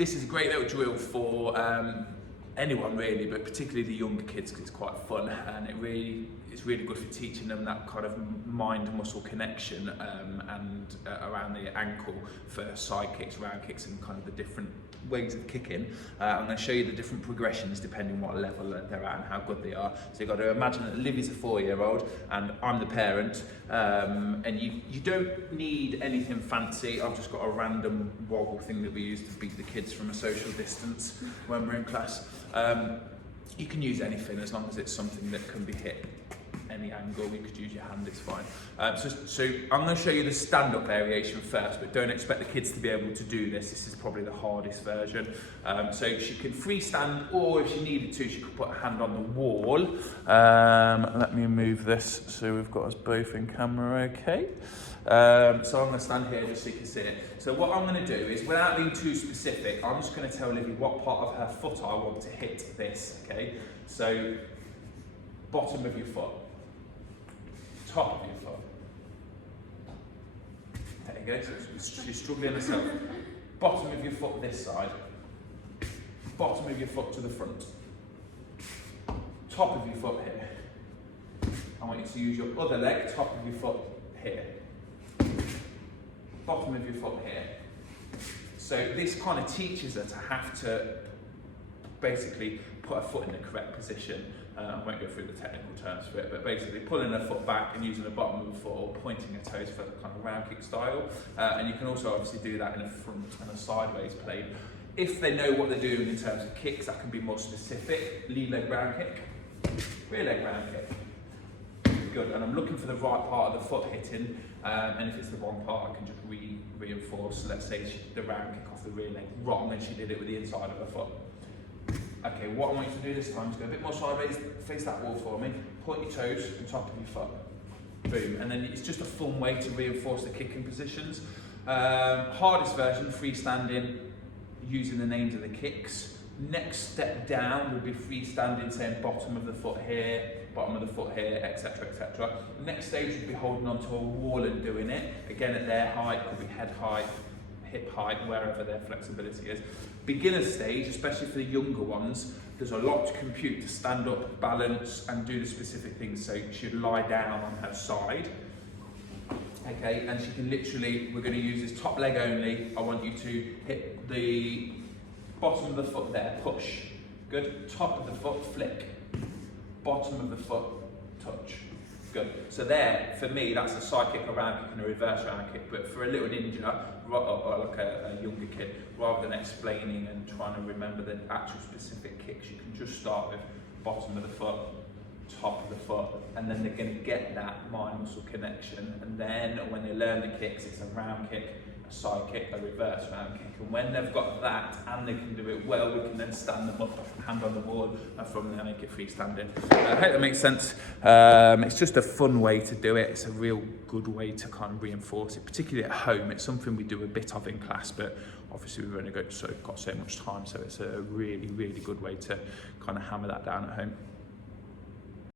this is a great little drill for anyone really, but particularly the younger kids, because it's quite fun, and it's really good for teaching them that kind of mind-muscle connection and around the ankle for side kicks, round kicks, and kind of the different ways of kicking. I'm going to show you the different progressions depending what level they're at and how good they are. So you've got to imagine that Livy's a 4-year-old and I'm the parent, and you don't need anything fancy. I've just got a random wobble thing that we use to beat the kids from a social distance when we're in class. You can use anything as long as it's something that can be hit any angle. You could use your hand, it's fine. So I'm going to show you the stand-up variation first, but don't expect the kids to be able to do this. This is probably the hardest version. So she can freestand, or if she needed to, she could put a hand on the wall. Let me move this so we've got us both in camera, okay? So I'm going to stand here just so you can see it. So what I'm going to do is, without being too specific, I'm just going to tell Livy what part of her foot I want to hit this, okay? So, bottom of your foot, top of your foot. There you go, so she's struggling herself. Bottom of your foot this side, bottom of your foot to the front, top of your foot here. I want you to use your other leg, top of your foot here. Bottom of your foot here. So this kind of teaches her to have to basically put her foot in the correct position. I won't go through the technical terms for it, but basically pulling her foot back and using the bottom of the foot, or pointing her toes for the kind of round kick style. And you can also obviously do that in a front and a sideways plane. If they know what they're doing in terms of kicks, that can be more specific. Lead leg round kick, rear leg round kick. Good, and I'm looking for the right part of the foot hitting, and if it's the wrong part, I can just reinforce, let's say the round kick off the rear leg wrong, and she did it with the inside of her foot. Okay, what I want you to do this time is go a bit more sideways, face that wall for me, point your toes on top of your foot. Boom, and then it's just a fun way to reinforce the kicking positions. Hardest version, freestanding, using the names of the kicks. Next step down would be freestanding, saying bottom of the foot here, bottom of the foot here, etc, etc. Next stage would be holding onto a wall and doing it. Again, at their height, could be head height, hip height, wherever their flexibility is. Beginner stage, especially for the younger ones, there's a lot to compute to stand up, balance, and do the specific things. So she'd lie down on her side. Okay, and she can literally, we're going to use this top leg only. I want you to hit the bottom of the foot there, push. Good. Top of the foot, flick. Bottom of the foot, touch. Good. So there, for me, that's a side kick, a round kick, and a reverse round kick. But for a little ninja, or like a younger kid, rather than explaining and trying to remember the actual specific kicks, you can just start with bottom of the foot, top of the foot, and then they're going to get that mind-muscle connection. And then when they learn the kicks, it's a round kick, a side kick, a reverse round kick. And when they've got that and they can do it well, we can then stand them up, hand on the wall, and from there make it freestanding. I hope that makes sense. It's just a fun way to do it. It's a real good way to kind of reinforce it, particularly at home. It's something we do a bit of in class, but obviously we've only got so much time, so it's a really, really good way to kind of hammer that down at home.